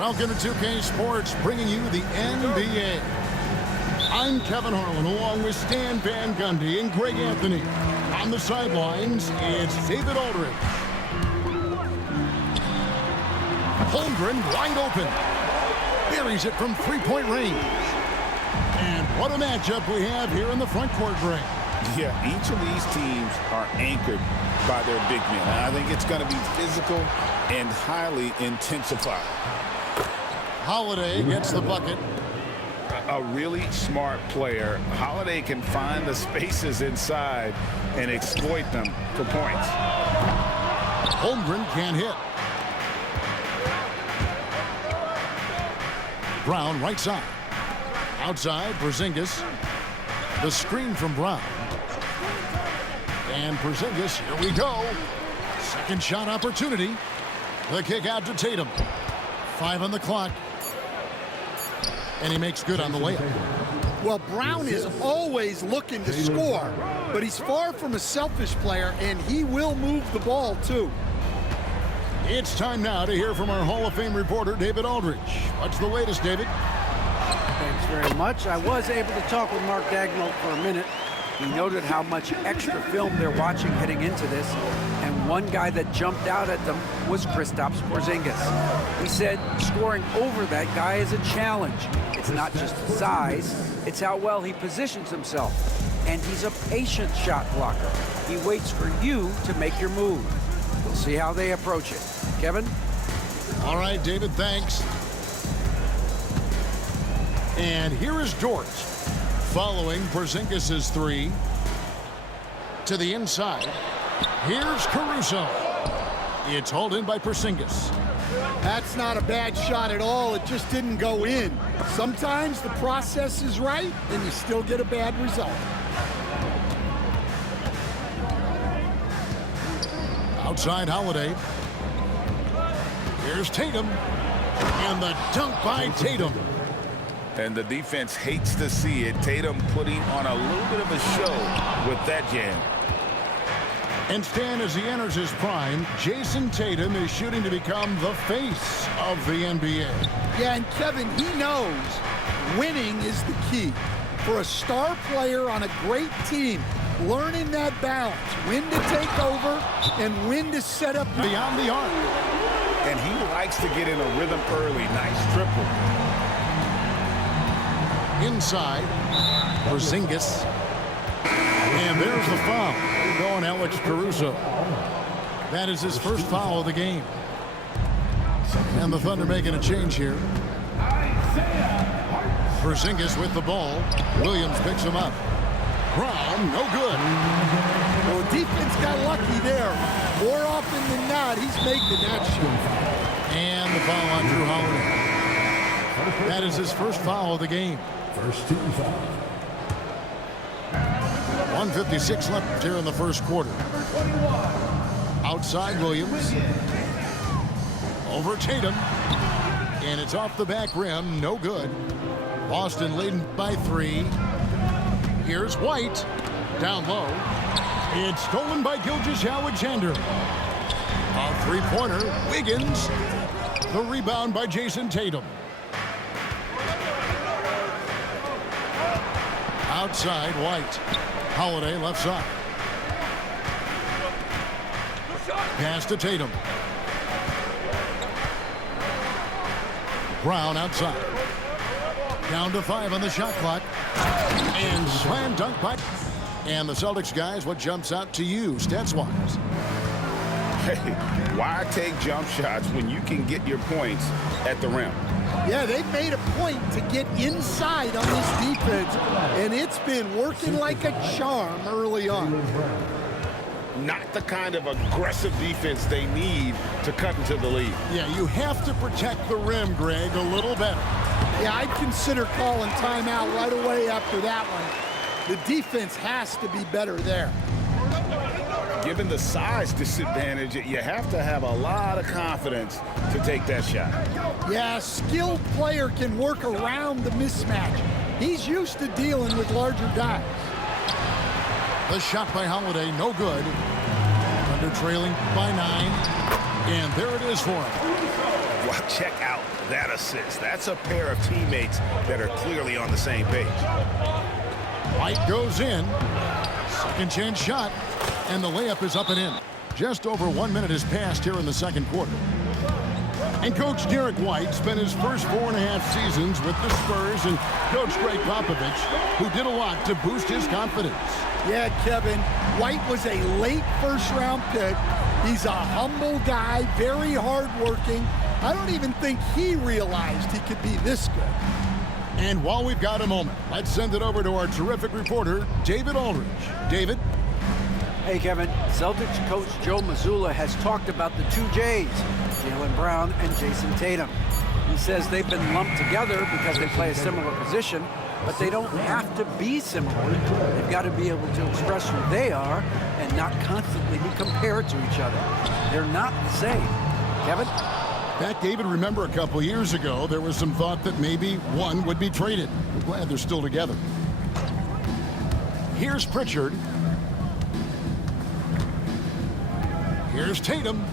Welcome to 2K Sports, bringing you the NBA. I'm Kevin Harlan, along with Stan Van Gundy and Greg Anthony. On the sidelines, it's David Aldridge. Holmgren wide open. Buries it from three-point range. And what a matchup we have here in the front court, Greg. Yeah, each of these teams are anchored by their big men. I think it's going to be physical and highly intensified. Holiday gets the bucket. A really smart player. Holiday can find the spaces inside and exploit them for points. Holmgren can't hit. Brown right side. Outside, Porzingis. The screen from Brown. And Porzingis, here we go. Second shot opportunity. The kick out to Tatum. 5 on the clock. And he makes good on the layup. Well, Brown is always looking to score, but he's far from a selfish player, and he will move the ball, too. It's time now to hear from our Hall of Fame reporter, David Aldridge. What's the latest, David? Thanks very much. I was able to talk with Mark Dagnall for a minute. He noted how much extra film they're watching heading into this, and one guy that jumped out at them was Kristaps Porzingis. He said scoring over that guy is a challenge. It's not just size, it's how well he positions himself. And he's a patient shot blocker. He waits for you to make your move. We'll see how they approach it. Kevin? All right, David, thanks. And here is Dort. Following Porzingis' three. To the inside. Here's Caruso. It's hauled in by Porzingis. That's not a bad shot at all. It just didn't go in. Sometimes the process is right, and you still get a bad result. Outside Holiday. Here's Tatum. And the dunk by Tatum. And the defense hates to see it. Tatum putting on a little bit of a show with that jam. And Stan, as he enters his prime, Jason Tatum is shooting to become the face of the NBA. Yeah, and Kevin, he knows winning is the key. For a star player on a great team, learning that balance, when to take over and when to set up beyond the arc. And he likes to get in a rhythm early. Nice triple. Inside, Porzingis. And there's the foul. Going Alex Caruso. That is his first foul of the game. And the Thunder making a change here. Porzingis with the ball. Williams picks him up. Brown, no good. Well, defense got lucky there. More often than not, he's making that shot. And the foul on Drew Holiday. That is his first foul of the game. First team foul. 1:56 left here in the first quarter. Outside Williams. Over Tatum. And it's off the back rim. No good. Boston leading by 3. Here's White. Down low. It's stolen by Gilgeous-Alexander. A three-pointer. Wiggins. The rebound by Jason Tatum. Outside White. Holiday left side. Pass to Tatum. Brown outside. Down to 5 on the shot clock. And slam dunk by. And the Celtics guys, what jumps out to you stats-wise? Hey, why take jump shots when you can get your points at the rim? Yeah, they've made a point to get inside on this defense, and it's been working like a charm early on. Not the kind of aggressive defense they need to cut into the lead. Yeah, you have to protect the rim, Greg, a little better. Yeah, I'd consider calling timeout right away after that one. The defense has to be better there. Given the size disadvantage, you have to have a lot of confidence to take that shot. Yeah, a skilled player can work around the mismatch. He's used to dealing with larger guys. The shot by Holiday, no good. Thunder trailing by 9. And there it is for him. Well, check out that assist. That's a pair of teammates that are clearly on the same page. White goes in. Second chance shot. And the layup is up and in. Just over 1 minute has passed here in the second quarter. And Coach Derek White spent his first 4.5 seasons with the Spurs and Coach Greg Popovich, who did a lot to boost his confidence. Yeah, Kevin, White was a late first-round pick. He's a humble guy, very hardworking. I don't even think he realized he could be this good. And while we've got a moment, let's send it over to our terrific reporter, David Aldridge. David? Hey, Kevin. Celtics coach Joe Mazzulla has talked about the two J's, Jaylen Brown and Jason Tatum. He says they've been lumped together because they play a similar position, but they don't have to be similar. They've got to be able to express who they are and not constantly be compared to each other. They're not the same. Kevin? Pat, David, remember a couple years ago, there was some thought that maybe one would be traded. We're glad they're still together. Here's Pritchard. Here's Tatum.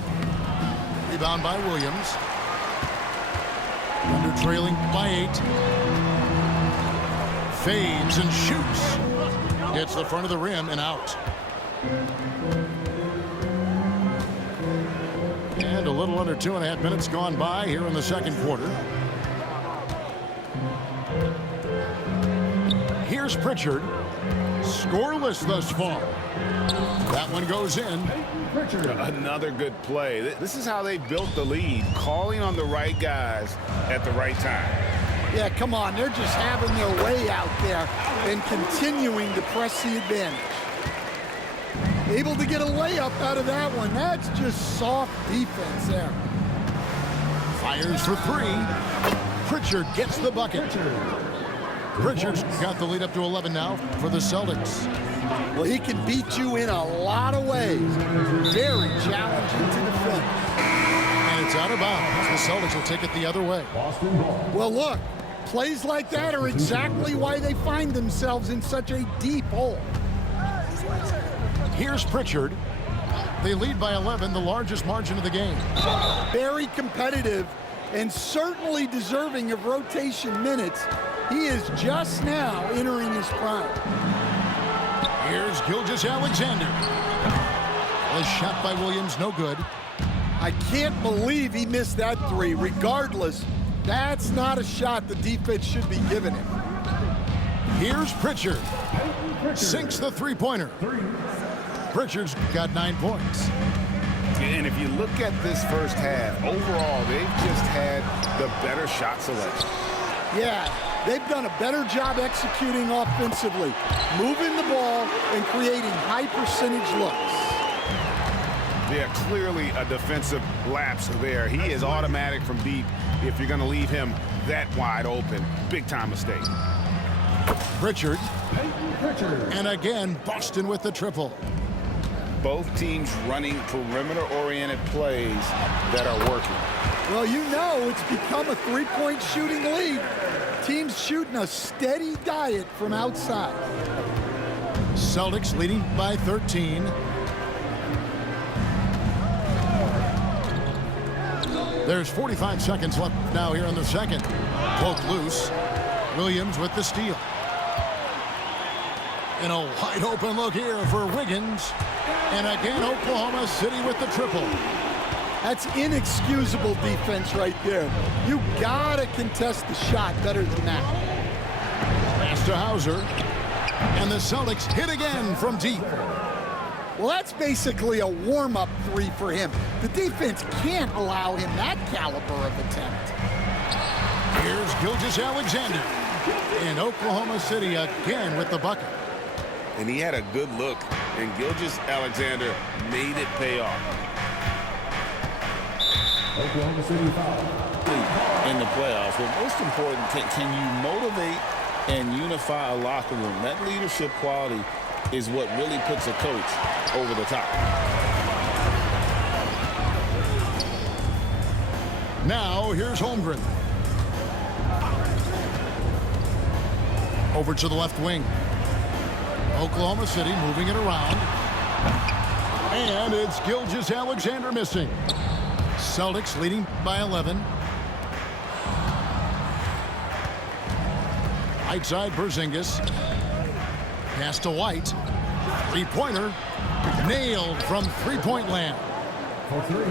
Rebound by Williams. Under trailing by 8. Fades and shoots. Hits the front of the rim and out. And a little under 2.5 minutes gone by here in the second quarter. Here's Pritchard. Scoreless thus far. That one goes in. Another good play. This is how they built the lead, calling on the right guys at the right time. Yeah, come on. They're just having their way out there and continuing to press the advantage. Able to get a layup out of that one. That's just soft defense there. Fires for 3. Pritchard gets the bucket. Pritchard's got the lead up to 11 now for the Celtics. Well, he can beat you in a lot of ways. Very challenging to defend. And it's out of bounds. The Celtics will take it the other way. Well, look, plays like that are exactly why they find themselves in such a deep hole. Here's Pritchard. They lead by 11, the largest margin of the game. Very competitive and certainly deserving of rotation minutes. He is just now entering his prime. Here's Gilgeous-Alexander. A shot by Williams, no good. I can't believe he missed that 3. Regardless, that's not a shot the defense should be giving him. Here's Pritchard. Sinks the three-pointer. Pritchard's got 9 points. And if you look at this first half, overall, they've just had the better shot selection. Yeah, they've done a better job executing offensively, moving the ball and creating high-percentage looks. Yeah, clearly a defensive lapse there. He is automatic from deep if you're going to leave him that wide open. Big-time mistake. Pritchard. And again, Boston with the triple. Both teams running perimeter-oriented plays that are working. Well, you know it's become a three-point shooting league. Teams shooting a steady diet from outside. Celtics leading by 13. There's 45 seconds left now here in the second. Poke loose. Williams with the steal. And a wide open look here for Wiggins. And again, Oklahoma City with the triple. That's inexcusable defense right there. You gotta contest the shot better than that. Pass to Hauser. And the Celtics hit again from deep. Well, that's basically a warm-up 3 for him. The defense can't allow him that caliber of attempt. Here's Gilgeous-Alexander. And Oklahoma City again with the bucket. And he had a good look, and Gilgeous-Alexander made it pay off. Oklahoma City foul. In the playoffs, but most important, can you motivate and unify a locker room? That leadership quality is what really puts a coach over the top. Now, here's Holmgren. Over to the left wing. Oklahoma City moving it around. And it's Gilgeous-Alexander missing. Celtics leading by 11. Right side, Porzingis. Pass to White. Three-pointer. Nailed from three-point land. For three.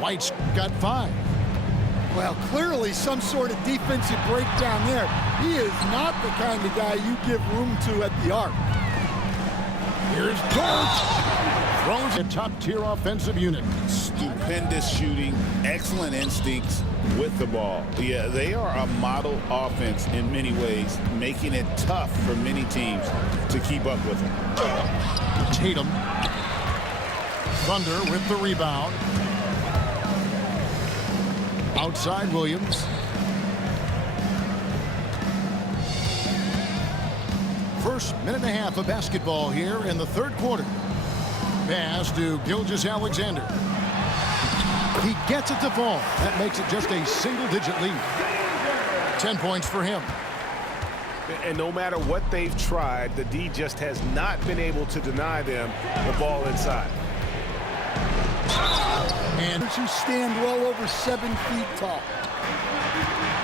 White's got 5. Well, clearly some sort of defensive breakdown there. He is not the kind of guy you give room to at the arc. Here's Dort. Throws a top-tier offensive unit. Stupendous shooting, excellent instincts with the ball. Yeah, they are a model offense in many ways, making it tough for many teams to keep up with them. Tatum. Thunder with the rebound. Outside Williams. First minute and a half of basketball here in the third quarter. Pass to Gilgeous-Alexander. He gets it to fall. That makes it just a single-digit lead. 10 points for him. And no matter what they've tried, the D just has not been able to deny them the ball inside. And Who stand well over 7 feet tall.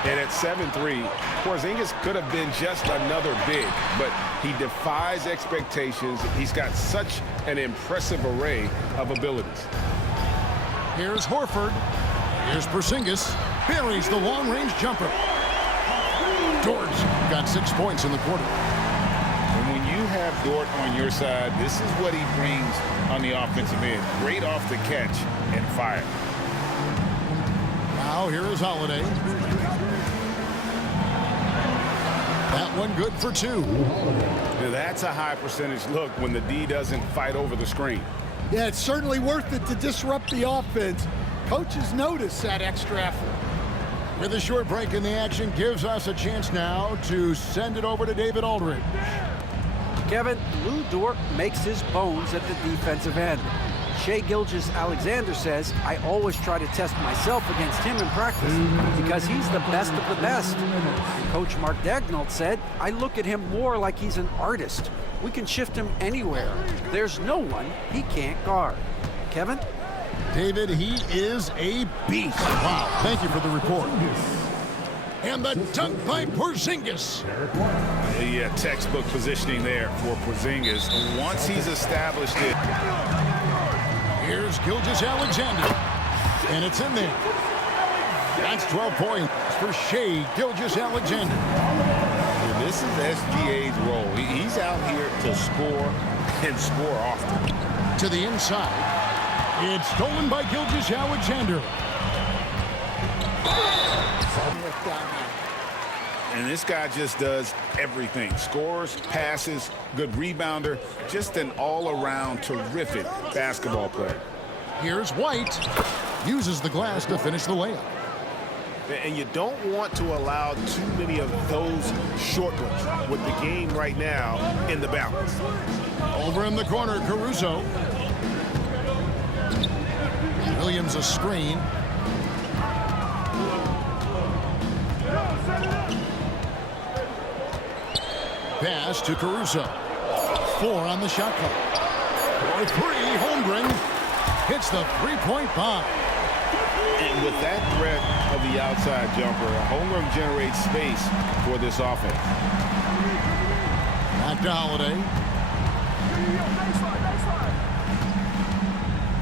And at 7'3", Porzingis could have been just another big, but he defies expectations. He's got such an impressive array of abilities. here's Horford. Here's Porzingis. Buries the long-range jumper. Dort got 6 points in the quarter. And when you have Dort on your side, this is what he brings on the offensive end. Great off the catch and fire. Now here is Holiday. That one good for 2. Now, that's a high percentage look when the D doesn't fight over the screen. Yeah, it's certainly worth it to disrupt the offense. Coaches notice that extra effort. With a short break in the action, gives us a chance now to send it over to David Aldridge. Kevin, Lou Dort makes his bones at the defensive end. Shai Gilgeous-Alexander says, I always try to test myself against him in practice because he's the best of the best. And Coach Mark Daigneault said, I look at him more like he's an artist. We can shift him anywhere. There's no one he can't guard. Kevin? David, he is a beast. Wow, thank you for the report. And the dunk by Porzingis. Yeah, textbook positioning there for Porzingis. Once he's established it. Here's Gilgeous-Alexander. And it's in there. That's 12 points for Shai Gilgeous-Alexander. And this is SGA's role. He's out here to score and score often. To the inside. It's stolen by Gilgeous-Alexander. And this guy just does everything. Scores, passes, good rebounder. Just an all-around terrific basketball player. Here's White. Uses the glass to finish the layup. And you don't want to allow too many of those short ones with the game right now in the balance. Over in the corner, Caruso. Williams a screen. Pass to Caruso. 4 on the shot clock. For 3, Holmgren hits the three-point bomb. And with that threat of the outside jumper, Holmgren generates space for this offense. Back to Holiday.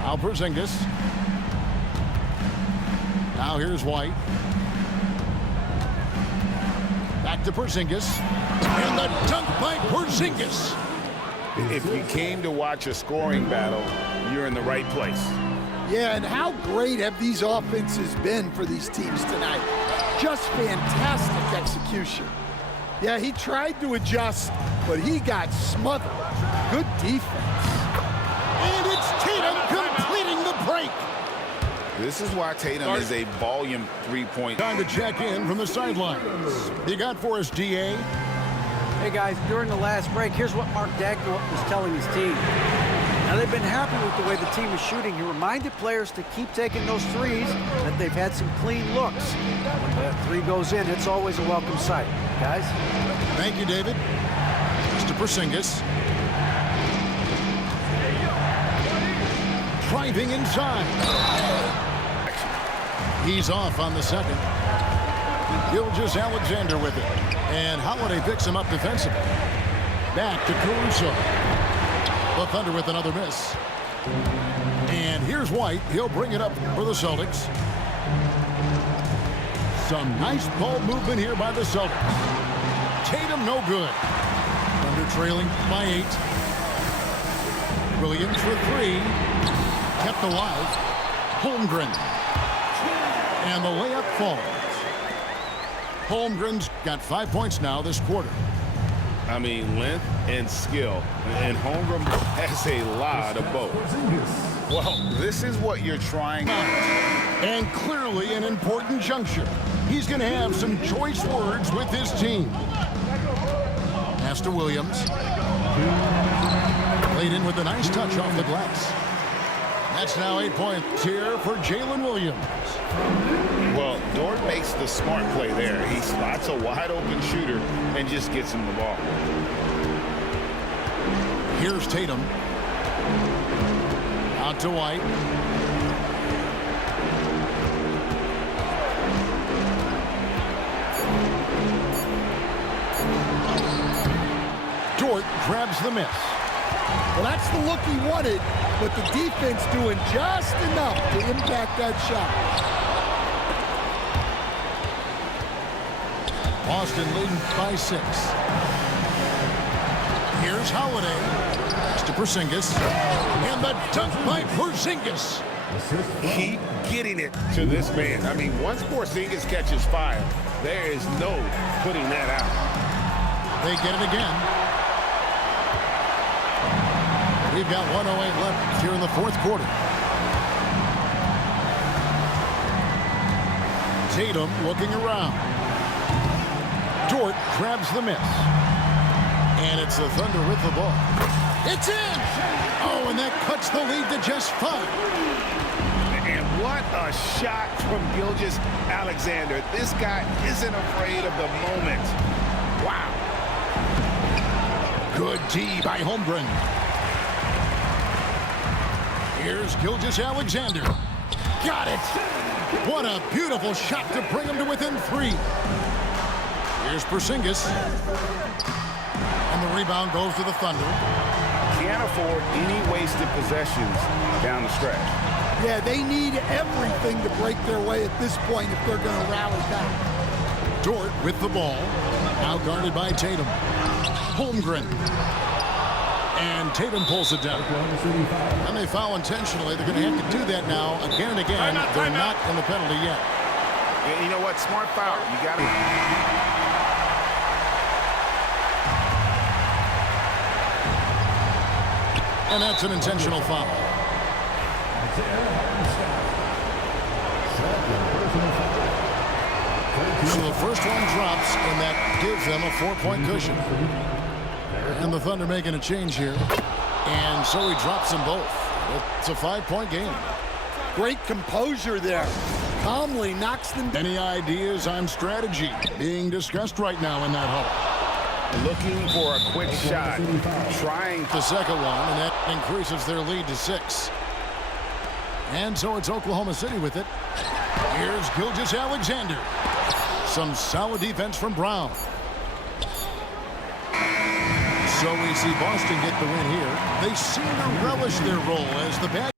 Now Porzingis. Now here's White. Back to Porzingis. And the dunk by Porzingis. If you came to watch a scoring battle, you're in the right place. Yeah, and how great have these offenses been for these teams tonight? Just fantastic execution. Yeah, he tried to adjust, but he got smothered. Good defense. And it's Tatum completing the break. This is why Tatum is a volume three-point. Time to check in from the sidelines. You got for us, DA? Hey guys, during the last break, here's what Mark Daigneault was telling his team. Now they've been happy with the way the team is shooting. He reminded players to keep taking those threes, that they've had some clean looks. When the three goes in, it's always a welcome sight. Guys? Thank you, David. Mr. Porzingis. Driving inside. He's off on the second. Gilgeous-Alexander with it. And Holiday picks him up defensively. Back to Caruso. The Thunder with another miss. And here's White. He'll bring it up for the Celtics. Some nice ball movement here by the Celtics. Tatum no good. Thunder trailing by 8. Williams for 3. Kept alive. Holmgren. And the layup falls. Holmgren's got 5 points now this quarter. I mean, length and skill. And Holmgren has a lot of both. Well, this is what you're trying. And clearly an important juncture. He's going to have some choice words with his team. Pass to Williams. Laid in with a nice touch off the glass. That's now 8 points here for Jalen Williams. Well, Dort makes the smart play there. He spots a wide open shooter and just gets him the ball. Here's Tatum. Out to White. Dort grabs the miss. Well, that's the look he wanted, but the defense doing just enough to impact that shot. Boston leading by 6. Here's Holiday. Pass to Porzingis. And the dunk by Porzingis. Keep getting it to this man. I mean, once Porzingis catches fire, there is no putting that out. They get it again. We've got 1:08 left here in the fourth quarter. Tatum looking around. Dort grabs the miss. And it's the Thunder with the ball. It's in! Oh, and that cuts the lead to just 5. And what a shot from Gilgeous-Alexander. This guy isn't afraid of the moment. Wow. Good D by Holmgren. Here's Gilgeous-Alexander. Got it! What a beautiful shot to bring him to within 3. Here's Porzingis. And the rebound goes to the Thunder. Can't afford any wasted possessions down the stretch. Yeah, they need everything to break their way at this point if they're going to rally back. Dort with the ball. Now guarded by Tatum. Holmgren. And Tatum pulls it down. And they foul intentionally. They're going to have to do that now again and again. They're not in the penalty yet. And you know what? Smart foul. You got to. And that's an intentional foul. So the first one drops, and that gives them a 4-point cushion. And the Thunder making a change here. And so he drops them both. It's a 5-point game. Great composure there. Calmly knocks them down. Any ideas on strategy being discussed right now in that huddle? Looking for a quick shot. Trying The second one, and that increases their lead to 6. And so it's Oklahoma City with it. Here's Gilgeous-Alexander. Some solid defense from Brown. So we see Boston get the win here. They seem to relish their role as the bad